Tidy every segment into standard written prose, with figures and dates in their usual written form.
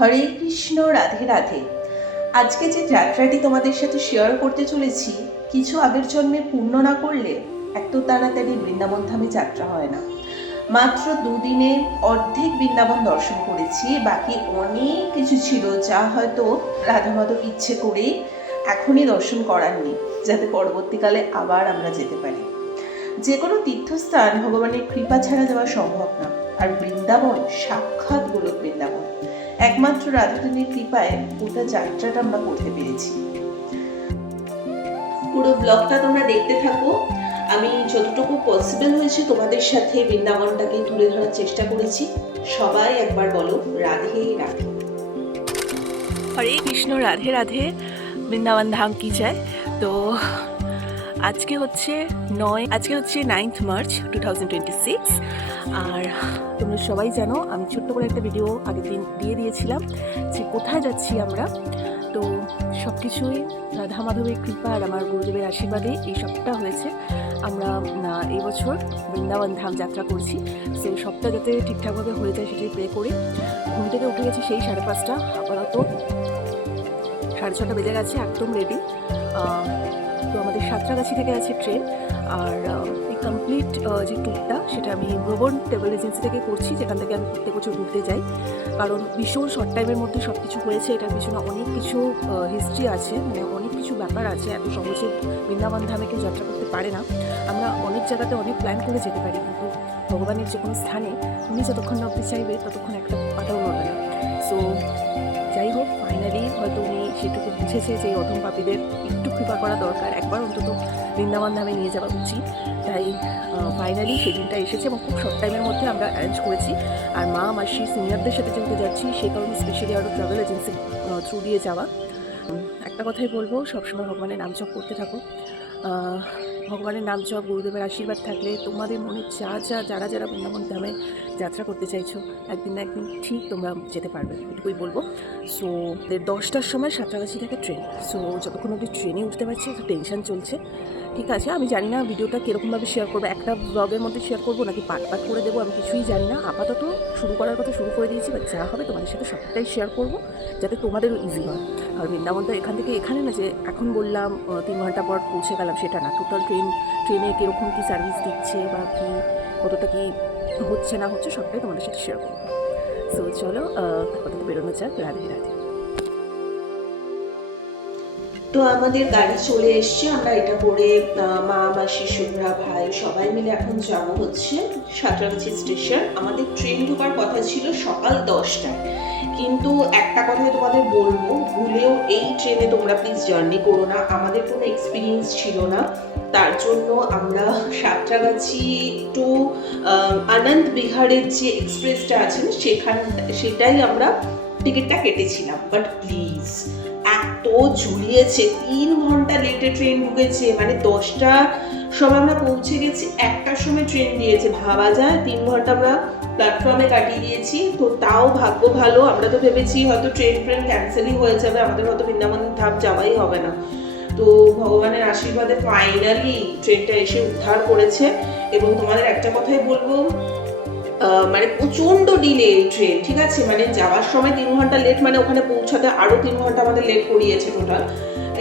হরে কৃষ্ণ, রাধে রাধে। আজকে যে যাত্রাটি তোমাদের সাথে শেয়ার করতে চলেছি, কিছু আগের জন্মে পূর্ণ না করলে এত তাড়াতাড়ি বৃন্দাবন ধামে যাত্রা হয় না। মাত্র দুদিনে অর্ধেক বৃন্দাবন দর্শন করেছি, বাকি অনেক কিছু ছিল যা হয়তো রাধা মাধব ইচ্ছে করেই এখনই দর্শন করাননি, যাতে পরবর্তীকালে আবার আমরা যেতে পারি। যে কোনো তীর্থস্থান ভগবানের কৃপা ছাড়া যাওয়া সম্ভব না, আর বৃন্দাবন সাক্ষাৎ গোলক বৃন্দাবন। একমাত্র রাধারানীর কৃপায় গোটা যাত্রাটা আমরা করতে পেরেছি। পুরো ব্লগটা তোমরা দেখতে থাকো। আমি যতটুকু পসিবল হয়েছে তোমাদের সাথে বৃন্দাবনটাকে তুলে ধরার চেষ্টা করেছি। সবাই একবার বলো রাধে রাধে। হরে কৃষ্ণ, রাধে রাধে। বৃন্দাবন ধাম কি চায়। তো আজকে হচ্ছে 9th মার্চ 2026। আর তোমরা সবাই জানো, আমি ছোট্ট করে একটা ভিডিও আগের দিন দিয়ে দিয়েছিলাম যে কোথায় যাচ্ছি আমরা। তো সব কিছুই রাধা মাধবের কৃপা আর আমার গুরুদেবের আশীর্বাদে এই সবটা হয়েছে। আমরা এই বছর বৃন্দাবন ধাম যাত্রা করছি। সো সবটা যাতে ঠিকঠাকভাবে হয়ে যায় সেটাই প্রে করি। ঘুম থেকে উঠে গেছি সেই 5:30, আপাতত 6:30 বেজে গেছে, একদম রেডি। তো আমাদের সাঁতরাগাছি থেকে আছে ট্রেন, আর এই কমপ্লিট যে ট্যুরটা সেটা আমি ভ্রমণ ট্রাভেল এজেন্সি থেকে করছি, যেখান থেকে আমি প্রত্যেক বছর ঘুরতে যাই। কারণ ভীষণ শর্ট টাইমের মধ্যে সব কিছু হয়েছে, এটার পিছনে অনেক কিছু হিস্ট্রি আছে, মানে অনেক কিছু ব্যাপার আছে। এত সহজে বৃন্দাবন ধামে কেউ যাত্রা করতে পারে না। আমরা অনেক জায়গাতে অনেক প্ল্যান করে যেতে পারি, কিন্তু ভগবানের যে কোনো স্থানে উনি যতক্ষণ না অব্দি চাইবে ততক্ষণ একটা পাতাও নড়বে না। সো যাই হোক, ফাইনালি হয়তো উনি সেটুকু বুঝেছে যে অধম পাপীদের একটু কৃপা করা দরকার, একবার অন্তত বৃন্দাবন ধামে নিয়ে যাওয়া উচিত। তাই ফাইনালি সেদিনটা এসেছে এবং খুব শর্ট টাইমের মধ্যে আমরা অ্যারেঞ্জ করেছি। আর মা মাসি সিনিয়রদের সাথে যেহেতু যাচ্ছি, সেই কারণে স্পেশালি আরও ট্রাভেল এজেন্সি থ্রু দিয়ে যাওয়া। একটা কথাই বলবো, সবসময় ভগবানের নাম জপ করতে থাকো। ভগবানের নাম জপ, গুরুদেবের আশীর্বাদ থাকলে তোমাদের মনে যারা যারা বৃন্দাবন ধামে যাত্রা করতে চাইছো, একদিন না একদিন ঠিক তোমরা যেতে পারবে, এটুকুই বলবো। সো 10টার সময় সাঁতরাগাছি থেকে ট্রেন। সো যতক্ষণ অবধি ট্রেনে উঠতে পারছি একটু টেনশন চলছে। ঠিক আছে, আমি জানি না ভিডিওটা কীরকমভাবে শেয়ার করবো, একটা ব্লগের মধ্যে শেয়ার করবো নাকি পার্ট করে দেবো, আমি কিছুই জানি না। আপাতত শুরু করার কথা শুরু করে দিয়েছি, বা যা হবে তোমাদের সাথে সবটাই শেয়ার করবো, যাতে তোমাদেরও ইজি হয়। আর বৃন্দাবন তো এখান থেকে এখানে না যে এখন বললাম 3 ঘন্টা পর পৌঁছে গেলাম, সেটা না। টোটাল ট্রেনে কীরকম কী সার্ভিস দিচ্ছে বা কী কতটা কী হচ্ছে না হচ্ছে সবটাই তোমাদের সাথে শেয়ার করবো। সো চলো আপাতত বেরোনো যাক। রাধে রাধে। তো আমাদের গাড়ি চলে এসছে, আমরা এটা করে মা মাসি শুভ্রা ভাই সবাই মিলে এখন যাবো হচ্ছে সাঁতরাগাছি স্টেশন। আমাদের ট্রেন ঢোকার কথা ছিল সকাল 10টায়, কিন্তু একটা কথাই তোমাদের বলবো, ভুলেও এই ট্রেনে তোমরা প্লিজ জার্নি করো না। আমাদের কোনো এক্সপিরিয়েন্স ছিল না, তার জন্য আমরা সাঁতরাগাছি টু আনন্দ বিহারের যে এক্সপ্রেসটা আছে সেটাই আমরা টিকিটটা কেটেছিলাম। বাট প্লিজ, এত ঝুলিয়েছে, 3 ঘন্টা লেটে ট্রেন ঢুকেছে, মানে 10টার সময় আমরা পৌঁছে গেছি, 1টার সময় ট্রেন দিয়েছে। ভাবা যায় 3 ঘন্টা আমরা প্ল্যাটফর্মে কাটিয়ে দিয়েছি। তো তাও ভাগ্য ভালো, আমরা তো ভেবেছি হয়তো ট্রেন ক্যান্সেলই হয়ে যাবে, আমাদের হয়তো বৃন্দাবন ধাম যাওয়াই হবে না। তো ভগবানের আশীর্বাদে ফাইনালি ট্রেনটা এসে উদ্ধার করেছে। এবং তোমাদের একটা কথাই বলবো, মানে প্রচন্ড ডিলে ট্রেন, ঠিক আছে, মানে যাওয়ার সময় 3 ঘন্টা লেট, মানে ওখানে পৌঁছাতে আরো 3 ঘন্টা আমাদের লেট করিয়েছে টোটাল।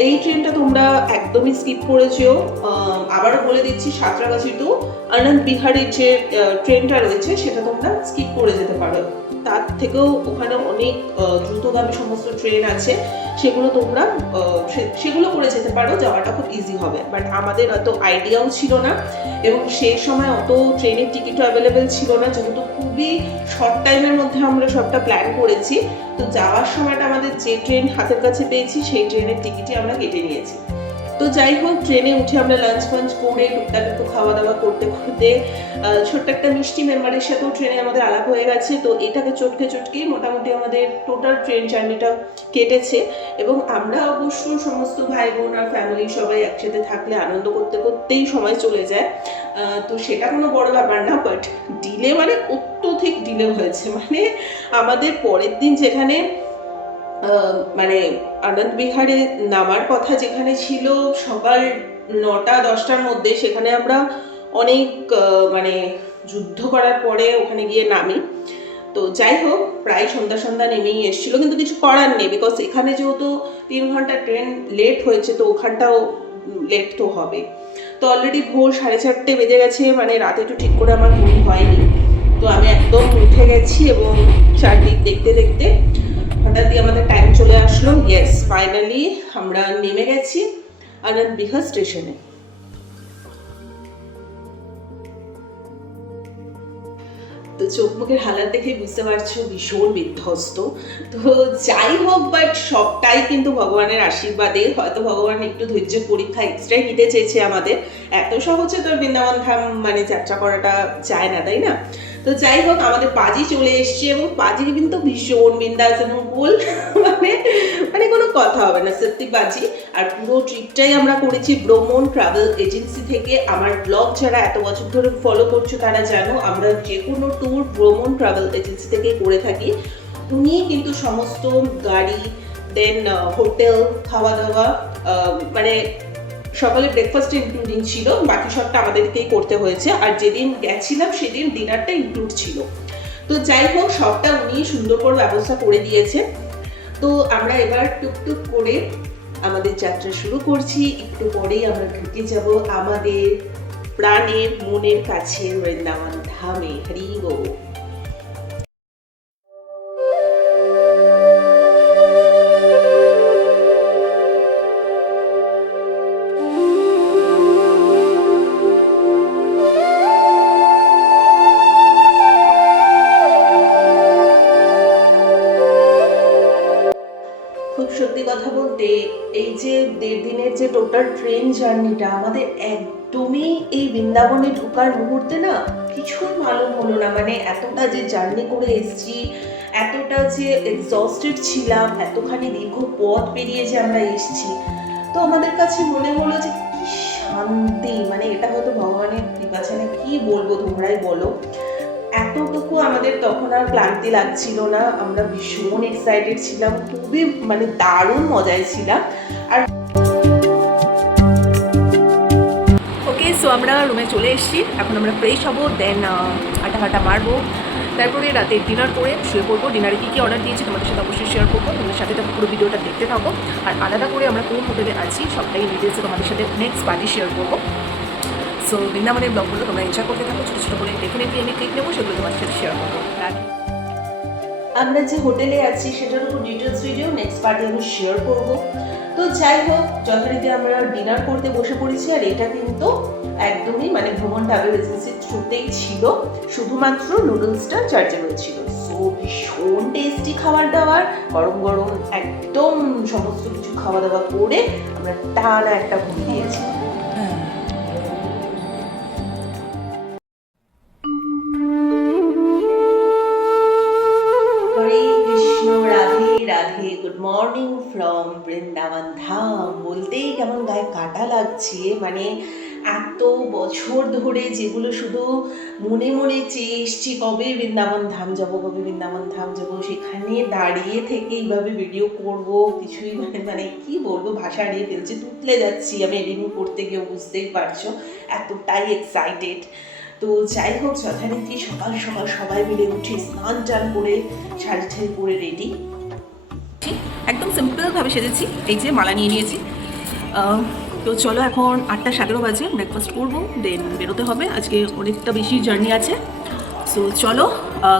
এই ট্রেনটা তোমরা একদমই স্কিপ করে যেও। আবারও বলে দিচ্ছি, সাঁতরাগাছি টু আনন্দ বিহারের যে ট্রেনটা রয়েছে সেটা তোমরা স্কিপ করে যেতে পারো। তার থেকেও ওখানে অনেক দ্রুতগামী সমস্ত ট্রেন আছে, সেগুলো তোমরা সেগুলো করে যেতে পারো, যাওয়াটা খুব ইজি হবে। বাট আমাদের অত আইডিয়াও ছিল না, এবং সেই সময় অত ট্রেনের টিকিটও অ্যাভেলেবেল ছিল না, যেহেতু খুবই শর্ট টাইমের মধ্যে আমরা সবটা প্ল্যান করেছি। তো যাওয়ার সময়টা আমাদের যে ট্রেন হাতের কাছে পেয়েছি সেই ট্রেনের টিকিটই আমরা কেটে নিয়েছি। তো যাই হোক, ট্রেনে উঠে আমরা লাঞ্চ ফাঞ্চ করে টুকটাক একটু খাওয়া দাওয়া করতে করতে ছোট্ট একটা মিষ্টি মেম্বারের সাথেও ট্রেনে আমাদের আলাপ হয়ে গেছে। তো এটাকে চটকে মোটামুটি আমাদের টোটাল ট্রেন জার্নিটা কেটেছে। এবং আমরা অবশ্য সমস্ত ভাই বোন আর ফ্যামিলি সবাই একসাথে থাকলে আনন্দ করতে করতেই সময় চলে যায়। তো সেটা কোনো বড় ব্যাপার না। বাট ডিলে মানে অত্যধিক ডিলে হয়েছে, মানে আমাদের পরের দিন যেখানে মানে আনন্দ বিহারে নামার কথা যেখানে ছিল সকাল 9টা-10টার মধ্যে, সেখানে আমরা অনেক মানে যুদ্ধ করার পরে ওখানে গিয়ে নামি। তো যাই হোক, প্রায় সন্ধ্যা সন্ধ্যা নেমেই এসেছিল, কিন্তু কিছু করার নেই, বিকজ এখানে যেহেতু 3 ঘন্টা ট্রেন লেট হয়েছে, তো ওখানটাও লেট তো হবে। তো অলরেডি ভোর 4:30 বেজে গেছে, মানে রাতে একটু ঠিক করে আমার ঘুম হয়নি। তো আমি একদম উঠে গেছি এবং চারদিক দেখতে দেখতে হঠাৎই আমাদের টাইম চলে আসলো। ইয়েস, ফাইনালি আমরা নেমে গেছি আনন্দ বিহার স্টেশনে। তো চোখ মুখের হালাত দেখে বুঝতে পারছো ভীষণ বিধ্বস্ত। তো যাই হোক, বাট সবটাই কিন্তু ভগবানের আশীর্বাদে। হয়তো ভগবান একটু ধৈর্যের পরীক্ষা এক্সট্রা নিতে চেয়েছে আমাদের। এত সহজে তো বৃন্দাবন ধাম মানে যাত্রা করাটা যায় না, তাই না? তো যাই হোক, আমাদের পাজি চলে এসছে এবং পাজি কিন্তু ভীষণ বিন্দাস এবং কুল, মানে মানে কোনো কথা হবে না, সত্যি পাজি। আর পুরো ট্রিপটাই আমরা করেছি ভ্রমণ ট্রাভেল এজেন্সি থেকে। আমার ব্লগ যারা এত বছর ধরে ফলো করছো তারা জানো, আমরা যে কোনো ট্যুর ভ্রমণ ট্রাভেল এজেন্সি থেকে করে থাকি। উনি কিন্তু সমস্ত গাড়ি, দেন হোটেল, খাওয়া দাওয়া, মানে সকালে ব্রেকফাস্ট ইনক্লুডিং ছিল, বাকি সবটা আমাদেরকেই করতে হয়েছে। আর যেদিন গেছিলাম সেদিন ডিনারটা ইনক্লুড ছিল। তো যাই হোক, সবটা উনি সুন্দর করে ব্যবস্থা করে দিয়েছে। তো আমরা এবার টুকটুক করে আমাদের যাত্রা শুরু করছি। একটু পরেই আমরা ঢুকে যাব আমাদের প্রাণের মনের কাছে বৃন্দাবন ধামে। হরি বল। খুব সত্যি কথা বলতে, এই যে 1.5 দিনের যে টোটাল ট্রেন জার্নিটা আমাদের একদমই এই বৃন্দাবনে ঢোকার মুহূর্তে না কিছুই মালুম হলো না। মানে এতটা যে জার্নি করে এসেছি, এতটা যে এক্সস্টেড ছিলাম, এতখানি দীর্ঘ পথ পেরিয়ে যে আমরা এসেছি, তো আমাদের কাছে মনে হলো যে কি শান্তি। মানে এটা হয়তো ভগবানের কৃপা ছাড়া, কি বলবো, তোমরাই বলো। এতটুকু আমাদের তখন আর ক্লান্তি লাগছিল না, আমরা ভীষণ এক্সাইটেড ছিলাম, খুবই মানে দারুণ মজায় ছিলাম। আর ওকে, সো আমরা রুমে চলে এসেছি। এখন আমরা ফ্রেশ হবো, দেন হাঁটা মারবো, তারপরে রাতে ডিনার করে শুয়ে পড়বো। ডিনারে কী কী অর্ডার দিয়েছি তোমাদের সাথে অবশ্যই শেয়ার করবো, তোমাদের সাথে পুরো ভিডিওটা দেখতে থাকো। আর আলাদা করে আমরা কোন হোটেলে আছি সবটাই ডিটেলসে তোমাদের সাথে নেক্সট পার্টি শেয়ার করবো। সো বৃন্দাবনের ব্লগগুলো তোমরা এনজয় করতে থাকো, ছোটো ছোটো করে ডেফিনেটলি আমি ক্লিক নেবো, সেগুলো তোমাদের সাথে শেয়ার করবো। আমরা যে হোটেলে আছি সেটার উপর ডিটেলস ভিডিও নেক্সট পার্টে আমি শেয়ার করব। তো যাই হোক, যথারীতি আমরা ডিনার করতে বসে পড়েছি। আর এটা কিন্তু একদমই মানে ভ্রমণ ট্রাভেল এজেন্সির থ্রুতেই ছিল, শুধুমাত্র নুডলসটা চার্জেবল ছিল। সো ভীষণ টেস্টি খাবার দাবার, গরম গরম একদম সমস্ত কিছু খাওয়া দাওয়া করে আমরা টানা একটা ঘুম দিয়েছি। Hare Krishna, Radhe Radhe, good morning from Vrindavan Dham. বলতেই কেমন গায়ে কাটা লাগছে। মানে এত বছর ধরে যেগুলো শুধু মনে মনে চেয়ে এসছি, কবে বৃন্দাবন ধাম যাবো, কবে বৃন্দাবন ধাম যাবো, সেখানে দাঁড়িয়ে থেকে এইভাবে ভিডিও করব, কিছুই মানে কি বলবো, ভাষা হারিয়ে ফেলছি, তুতলে যাচ্ছি আমি এডিটিং করতে গিয়ে, বুঝতেই পারছো এতটাই এক্সাইটেড। তো যাই হোক, যথারীতি সকাল সকাল সবাই মিলে উঠে স্নান টান করে শাড়ি ঠাড়ি পরে রেডি। একদম সিম্পলভাবে সেজেছি, এই যে মালা নিয়ে নিয়েছি। তো চলো, এখন 8:17 বাজে, ব্রেকফাস্ট করবো, দেন বেরোতে হবে। আজকে অনেকটা বেশি জার্নি আছে। সো চলো,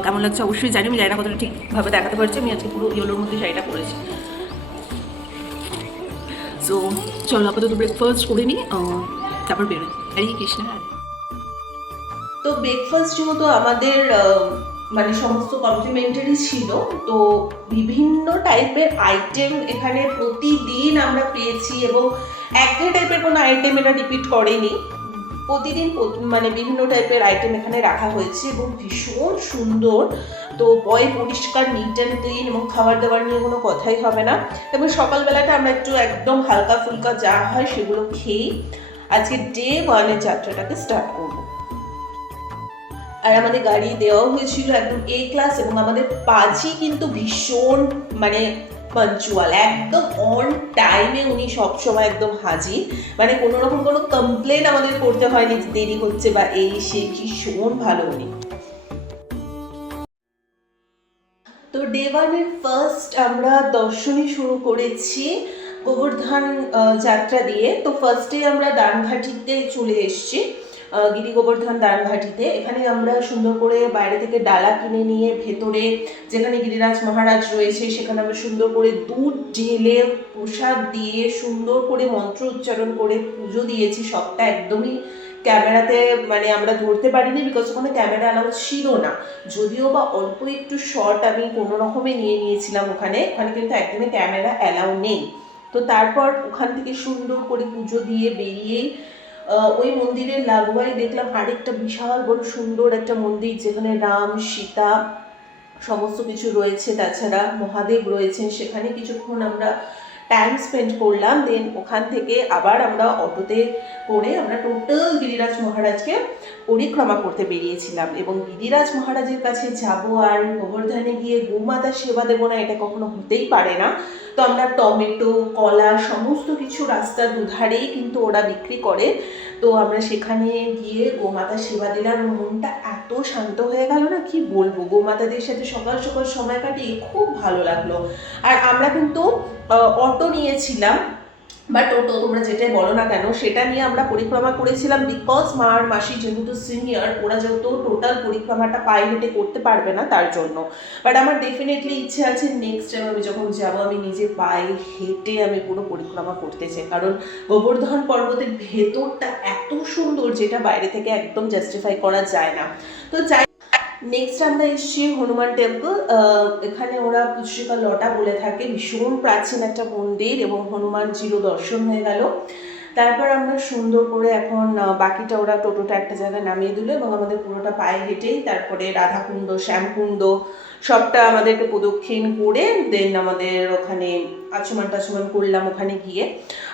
কেমন লাগছে অবশ্যই জানি। আমি জানি না কতটা ঠিকভাবে দেখাতে পারছি, আমি আজকে পুরো ইয়েলোর মধ্যে শাড়িটা পরেছি। সো চলো, আপাতত ব্রেকফাস্ট করে নিই, তারপর বেরোই। হরে কৃষ্ণ। তো ব্রেকফাস্ট যেহেতু আমাদের মানে সমস্ত কমপ্লিমেন্টারি ছিল, তো বিভিন্ন টাইপের আইটেম এখানে প্রতিদিন আমরা পেয়েছি এবং একটা টাইপের কোনো আইটেম এটা রিপিট করেনি। প্রতিদিন মানে বিভিন্ন টাইপের আইটেম এখানে রাখা হয়েছে এবং ভীষণ সুন্দর। তো পরিষ্কার, নিট অ্যান্ড ক্লিন, এবং খাবার দাবার নিয়ে কোনো কথাই হবে না। এবং সকালবেলাটা আমরা একটু একদম হালকা ফুলকা যা হয় সেগুলো খেয়েই আজকে ডে 1 যাত্রাটাকে স্টার্ট করবো। আর আমাদের গাড়ি দেওয়া হয়েছিল একদম এ ক্লাস, এবং আমাদের পাজি কিন্তু ভীষণ মানে পাঞ্চুয়াল, একদম অন টাইমে উনি সবসময় একদম হাজির। মানে কোনো রকম কোনো কমপ্লেন আমাদের করতে হয়নি দেরি হচ্ছে বা এই সে, ভীষণ ভালো উনি। ডে ওয়ানের ফার্স্ট আমরা দর্শনই শুরু করেছি গোবর্ধন যাত্রা দিয়ে। তো ফার্স্টে আমরা দানঘাটিতে চলে এসেছি, গিরি গোবর্ধন দানঘাটিতে। এখানে আমরা সুন্দর করে বাইরে থেকে ডালা কিনে নিয়ে ভেতরে যেখানে গিরিরাজ মহারাজ রয়েছে সেখানে আমরা সুন্দর করে দুধ ঢেলে প্রসাদ দিয়ে সুন্দর করে মন্ত্র উচ্চারণ করে পুজো দিয়েছি। সবটা একদমই ক্যামেরাতে মানে আমরা ধরতে পারিনি, বিকজ ওখানে ক্যামেরা অ্যালাউ ছিল না। যদিও বা অল্প একটু শর্ট আমি কোনো রকমে নিয়ে নিয়েছিলাম, ওখানে কিন্তু একদমই ক্যামেরা অ্যালাউ নেই। তো তারপর ওখান থেকে সুন্দর করে পুজো দিয়ে বেরিয়ে ওই মন্দিরের লাগোয়াই দেখলাম আরেকটা বিশাল বড় সুন্দর একটা মন্দির, যেখানে রাম সীতা সমস্ত কিছু রয়েছে, তাছাড়া মহাদেব রয়েছেন। সেখানে কিছুক্ষণ আমরা টাইম স্পেন্ড করলাম। দেন ওখান থেকে আবার আমরা অটোতে করে আমরা টোটাল গিরিরাজ মহারাজকে পরিক্রমা করতে বেরিয়েছিলাম। এবং গিরিরাজ মহারাজের কাছে যাব আর গোবর্ধনে গিয়ে গোমাতার সেবা দেবো না, এটা কখনো হতেই পারে না। তো আমরা টমেটো, কলা সমস্ত কিছু রাস্তার দুধারেই কিন্তু ওরা বিক্রি করে। তো আমরা সেখানে গিয়ে গোমাতার সেবা দিলাম। মনটা এত শান্ত হয়ে গেল না, কি বলবো। গোমাতাদের সাথে সকাল সকাল সময় কাটিয়ে খুব ভালো লাগলো। আর আমরা কিন্তু অটো নিয়েছিলাম বা টোটো, তোমরা যেটাই বলো না কেন, সেটা নিয়ে আমরা পরিক্রমা করেছিলাম। বিকজ মা আর মাসি যেহেতু সিনিয়র, ওরা যেহেতু টোটাল পরিক্রমাটা পায়ে হেঁটে করতে পারবে না তার জন্য। বাট আমার ডেফিনেটলি ইচ্ছে আছে নেক্সট টাইম আমি যখন যাবো আমি নিজে পায়ে হেঁটে আমি পুরো পরিক্রমা করতে চাই। কারণ গোবর্ধন পর্বতের ভেতরটা এত সুন্দর যেটা বাইরে থেকে একদম জাস্টিফাই করা যায় না। তো নেক্সট আমরা এসেছি হনুমান টেম্পল। এখানে ওরা পুষ্টিকা লটা বলে থাকে, ভীষণ প্রাচীন একটা মন্দির এবং হনুমানজিরও দর্শন হয়ে গেল। তারপর আমরা সুন্দর করে এখন বাকিটা ওরা টোটোটা একটা জায়গায় নামিয়ে দিল এবং আমাদের পুরোটা পায়ে হেঁটেই তারপরে রাধাকুণ্ড, শ্যামকুণ্ড সবটা আমাদেরকে প্রদক্ষিণ করে দেন আমাদের ওখানে আচমন টাচমন করলাম ওখানে গিয়ে।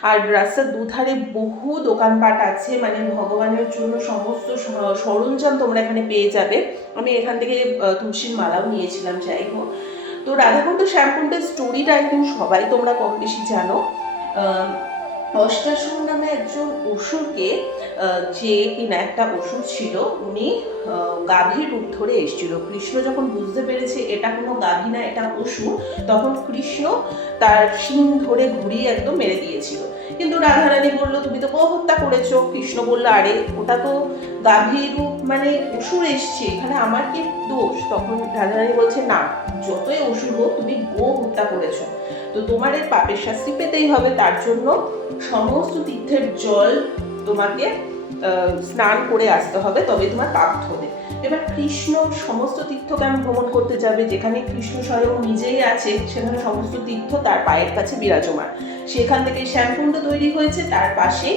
আর রাস্তার দুধারে বহু দোকানপাট আছে, মানে ভগবানের জন্য সমস্ত সরঞ্জাম তোমরা এখানে পেয়ে যাবে। আমি এখান থেকে তুলসীর মালাও নিয়েছিলাম। যাই হোক, তো রাধাকুণ্ড শ্যামকুণ্ডের স্টোরিটা একদম সবাই তোমরা কম বেশি জানো। অষ্টাসুর নামে একজন অসুরকে, যে কিনা একটা অসুর ছিল, উনি গাভীর রূপ ধরে এসেছিল। কৃষ্ণ যখন বুঝতে পেরেছে এটা কোনো গাভী না, এটা অসুর, তখন কৃষ্ণ তার শিং ধরে ঘুরিয়ে একদম মেরে দিয়েছিল। কিন্তু রাধারানী বললো তুমি তো গো হত্যা করেছো। কৃষ্ণ বললো আরে ওটা তো গাভীর রূপ, মানে অসুর এসছে, এখানে আমার কি দোষ? তখন রাধারানী বলছে না, যতই অসুর হোক তুমি গো হত্যা করেছো, তো তোমার এর পাপের শাস্তি পেতেই হবে। তার জন্য সমস্ত তীর্থের জল তোমাকে স্নান করে আসতে হবে, তবে তোমার পাপ ধোবে। এবার কৃষ্ণ সমস্ত তীর্থ কেন ভ্রমণ করতে যাবে? যেখানে কৃষ্ণ স্বয়ং নিজেই আছে, সেখানে সমস্ত তীর্থ তার পায়ের কাছে বিরাজমান। সেখান থেকে শ্যামকুণ্ড তৈরি হয়েছে, তার পাশে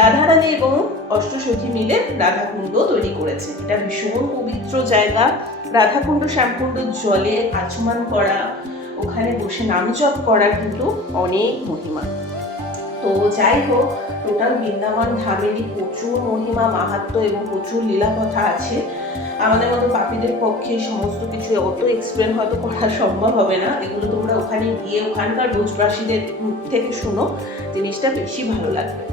রাধারানী এবং অষ্টসখী মিলে রাধাকুণ্ড তৈরি করেছে। এটা ভীষণ পবিত্র জায়গা। রাধাকুণ্ড শ্যামকুণ্ড জলে আচমন করা, ওখানে বসে নাম জপ করা কিন্তু অনেক মহিমা। তো যাই হোক, টোটাল বৃন্দাবন ধামেরই প্রচুর মহিমা, মাহাত্ম্য এবং প্রচুর লীলা কথা আছে। আমাদের মতো পাপীদের পক্ষে সমস্ত কিছু অত এক্সপ্লেন হয়তো করা সম্ভব হবে না। এগুলো তোমরা ওখানে গিয়ে ওখানকার ব্রজবাসীদের মুখ থেকে শুনো, জিনিসটা বেশি ভালো লাগবে।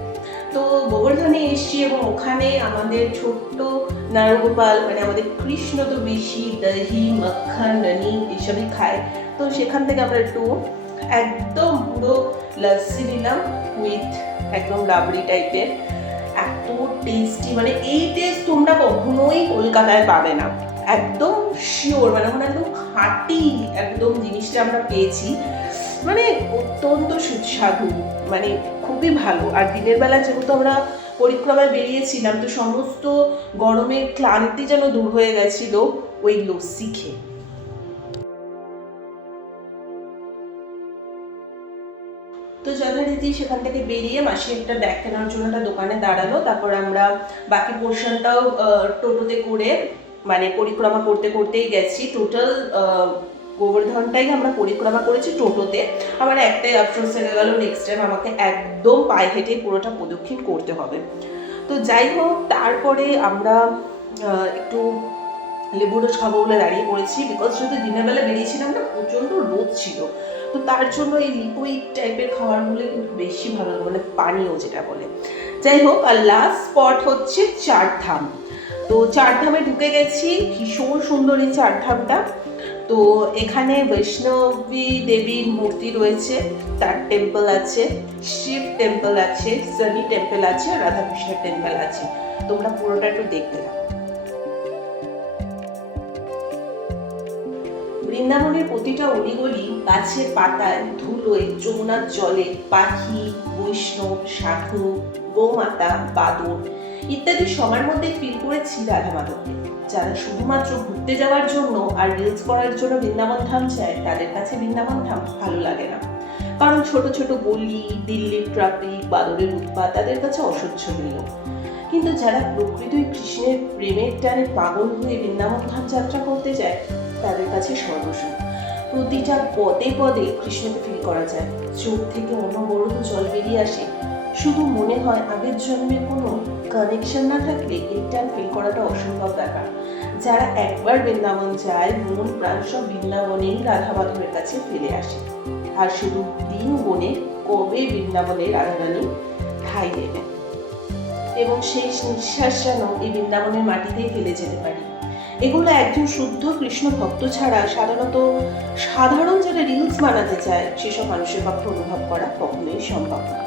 তো গোবর্ধনে এসছি এবং ওখানে আমাদের ছোট্ট নারগোপাল, মানে আমাদের কৃষ্ণ তো বেশি দহি মাখন নানি এসবই খায়। তো সেখান থেকে আমরা একটু একদম পুরো লস্যি নিলাম উইথ একদম রাবড়ি টাইপের, এত টেস্টি, মানে এই টেস্ট তোমরা কখনোই কলকাতায় পাবে না, একদম শিওর। মানে ওখানে একদম খাঁটি একদম জিনিসটা আমরা পেয়েছি, মানে অত্যন্ত সুস্বাদু, মানে খুবই ভালো। আর দিনের বেলা যেহেতু আমরা পরিক্রমায় বেরিয়েছিলাম, তো সমস্ত গরমের ক্লান্তি যেন দূর হয়ে গেছিল ওই লস্যি খেয়ে। তো যথারীতি সেখান থেকে বেরিয়ে মাসি একটা ব্যাগ কেনার জন্য একটা দোকানে দাঁড়ালো। তারপর আমরা বাকি পোর্শনটাও টোটোতে করে, মানে পরিক্রমা করতে করতেই গেছি। টোটাল গোবর্ধনটাই আমরা পরিক্রমা করেছি টোটোতে। আমার একটাই আফসোস হয়ে গেল, নেক্সট টাইম আমাকে একদম পায়ে হেঁটে পুরোটা প্রদক্ষিণ করতে হবে। তো যাই হোক, তারপরে আমরা একটু লেবু রস খাবো বলে দাঁড়িয়ে পড়েছি। বিকজ যেহেতু দিনের বেলা বেরিয়েছিলাম না, প্রচণ্ড রোদ ছিল, তো তার জন্য এই লিকুইড টাইপের খাবারগুলো কিন্তু বেশি ভালো, মানে পানীয় যেটা বলে। যাই হোক, আর লাস্ট স্পট হচ্ছে চারধাম। তো চারধামে ঢুকে গেছি, ভীষণ সুন্দর এই চারধামটা। তো এখানে বৈষ্ণবী দেবীর মূর্তি রয়েছে, তার টেম্পল আছে, শিব টেম্পল আছে, শনি টেম্পল আছে, রাধাকৃষ্ণের টেম্পল আছে। তোমরা পুরোটা একটু দেখতে থাকো। বৃন্দাবনের প্রতিটা অলিগলি গাছের পাতায়, ধুলোয়, যমুনার জলে পাখি, বৈষ্ণব, সাধু, গৌমাতা, বাদর ইত্যাদি সবার মধ্যে ফিল করেছি রাধা মাধবকে। যারা শুধুমাত্র ঘুরতে যাওয়ার জন্য আর রিলস করার জন্য বৃন্দাবন ধাম চায়, তাদের কাছে বৃন্দাবন ধাম ভালো লাগে না। কারণ ছোট ছোট গলি, দিল্লির ট্রাফিক, বাদরের উৎপাত তাদের কাছে অসহ্যনীয়। কিন্তু যারা প্রকৃতই কৃষ্ণের প্রেমের টানে পাগল হয়ে বৃন্দাবন ধাম যাত্রা করতে যায়, তাদের কাছে সর্বস্ব। প্রতিটা পদে পদে কৃষ্ণকে ফিল করা যায়, চোখ থেকে অনবরত জল বেরিয়ে আসে। শুধু মনে হয় আগের জন্মের কোনো কানেকশন না থাকলে এটা ফিল করাটা অসম্ভব ব্যাপার। যারা একবার বৃন্দাবন যায়, মন প্রাণ সব বৃন্দাবনেই রাধা মাধবের কাছে ফিরে আসে। আর শুধু দিন গুণে কবে বৃন্দাবনে রাধারানী ঠাঁই দেবেন এবং সেই নিঃশ্বাস যেন এই বৃন্দাবনের মাটিতেই ফেলে যেতে পারি। এগুলো একজন শুদ্ধ কৃষ্ণ ভক্ত ছাড়া সাধারণ যারা রিলস বানাতে চায় সেসব মানুষের পক্ষে অনুভব করা কখনোই সম্ভব না।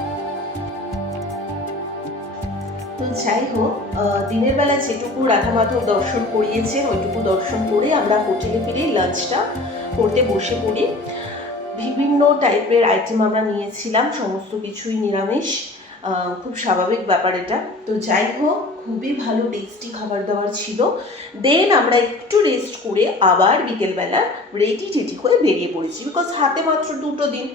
তো যাই হোক, দিনের বেলা যেটুকু রাধা মাধব দর্শন করিয়েছেন ওইটুকু দর্শন করে আমরা হোটেলে ফিরে লাঞ্চটা করতে বসে পড়ি। বিভিন্ন টাইপের আইটেম আমরা নিয়েছিলাম, সমস্ত কিছুই নিরামিষ, খুব স্বাভাবিক ব্যাপার এটা। তো যাই হোক, খুবই ভালো টেস্টি খাবার দাবার ছিল। দেন আমরা একটু রেস্ট করে আবার বিকেলবেলা রেডি হয়ে বেরিয়ে পড়েছি, বিকজ হাতে মাত্র 2 দিন,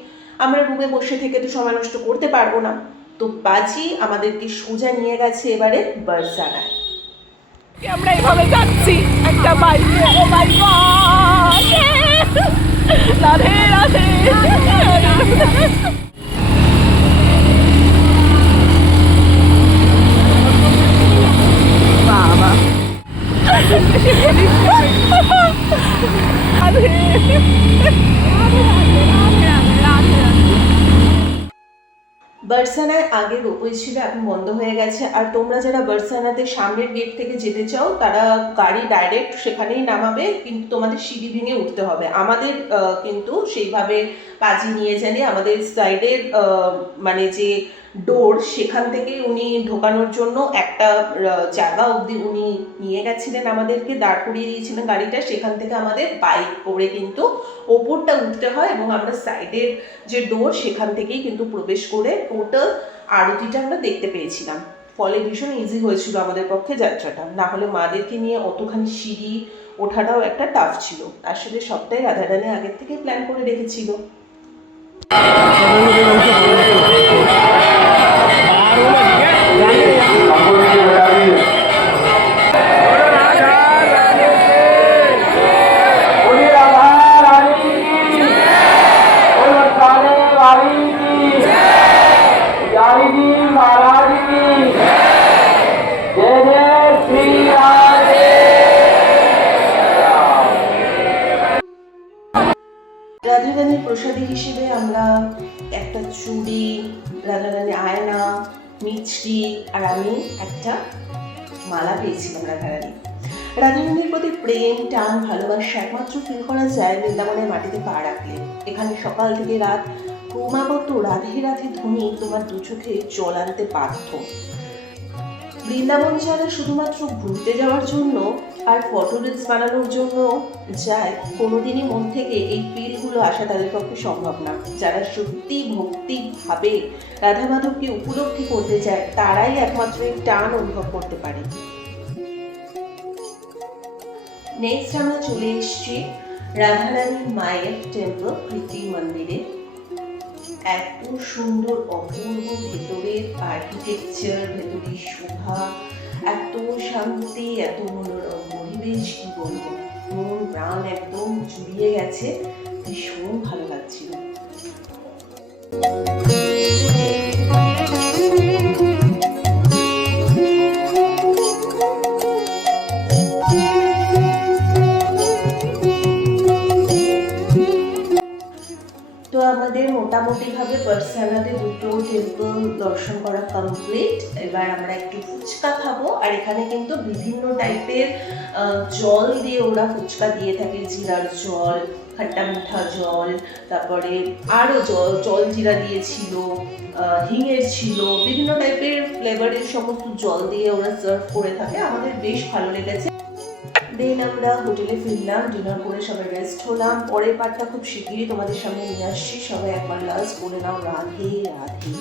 আমরা রুমে বসে থেকে তো সময় নষ্ট করতে পারবো না। তো বাজি আমাদেরকে সোজা নিয়ে গেছে এবারে বারসানায়। আমরা এভাবে যাচ্ছি একটা বাইকে। ও মাই গড, রাধে রাধে। বাবা বারসানায় আগে রোপওয়ে ছিল, এখন বন্ধ হয়ে গেছে। আর তোমরা যারা বারসানাতে সামনের গেট থেকে যেতে চাও, তারা গাড়ি ডাইরেক্ট সেখানেই নামাবে, কিন্তু তোমাদের সিঁড়ি ভেঙে উঠতে হবে। আমাদের কিন্তু সেইভাবে পাজি নিয়ে জানি, আমাদের সাইডের মানে যে ডোর সেখান থেকে উনি ঢোকানোর জন্য একটা জায়গা অবধি উনি নিয়ে গেছিলেন, আমাদেরকে দাঁড় করিয়ে দিয়েছিলেন গাড়িটা। সেখান থেকে আমাদের বাইক করে কিন্তু ওপরটা উঠতে হয় এবং আমরা সাইডের যে ডোর সেখান থেকেই কিন্তু প্রবেশ করে টোটাল আরতিটা আমরা দেখতে পেয়েছিলাম। ফলে ভীষণ ইজি হয়েছিল আমাদের পক্ষে যাত্রাটা। না হলে মাদেরকে নিয়ে অতখানি সিঁড়ি ওঠাটাও একটা টাফ ছিল। আসলে সবটাই রাধারানী আগের থেকে প্ল্যান করে রেখেছিল। রাধারানীর প্রসাদী হিসেবে আমরা একটা চুড়ি, রাধারানীর আয়না, মিছরি আর আমি একটা মালা পেয়েছিলাম রাধারানীর প্রতি প্রেম, টান, ভালোবাসা একমাত্র ফিল করা যায় বৃন্দাবনের মাটিতে পা রাখলে। এখানে সকাল থেকে রাত ক্রমাগত রাধে রাধে ধ্বনি তোমার দু চোখে জল আনতে বাধ্য। বৃন্দাবন যারা শুধুমাত্র ঘুরতে যাওয়ার জন্য আর ফটো রিলস বানানোর জন্য যায়, কোনোদিনই মন থেকে এই ফিলগুলো আসা তাদের পক্ষে সম্ভব না। যারা সত্যি ভক্তি ভাবে রাধা মাধবকে উপলব্ধি করতে যায়, তারাই একমাত্র এই টান অনুভব করতে পারে। নেক্সট আমরা চলে এসেছি রাধারানীর মায়ের টেম্পল প্রীতি মন্দিরে। এত সুন্দর অপূর্ব ভেতরের আর্কিটেকচার, ভেতরের শোভা, এত শান্তি, এত মনোরম পরিবেশ, কি বলবো, মন প্রাণ একদম জুড়িয়ে গেছে, ভীষণ ভালো লাগছিল। তো আমাদের মোটামুটিভাবে পার্সোনালি দুটো টেম্পল দর্শন করা কমপ্লিট। এবার আমরা একটু ফুচকা খাবো, আর এখানে কিন্তু বিভিন্ন টাইপের জল দিয়ে ওরা ফুচকা দিয়ে থাকে, জিরার জল, খাট্টা মিঠা জল, তারপরে আরও জল জিরা দিয়েছিল, হিঙের ছিল, বিভিন্ন টাইপের ফ্লেভারের সমস্ত জল দিয়ে ওরা সার্ভ করে থাকে। আমাদের বেশ ভালো লেগেছে। দেন আমরা হোটেলে ফিরলাম, ডিনার করে সবাই রেস্ট হলাম। পরের পার্টটা খুব শিগগিরই তোমাদের সামনে নিয়ে আসছি। সবাই একবার লাস্ট বলে নাও রাধে রাধে।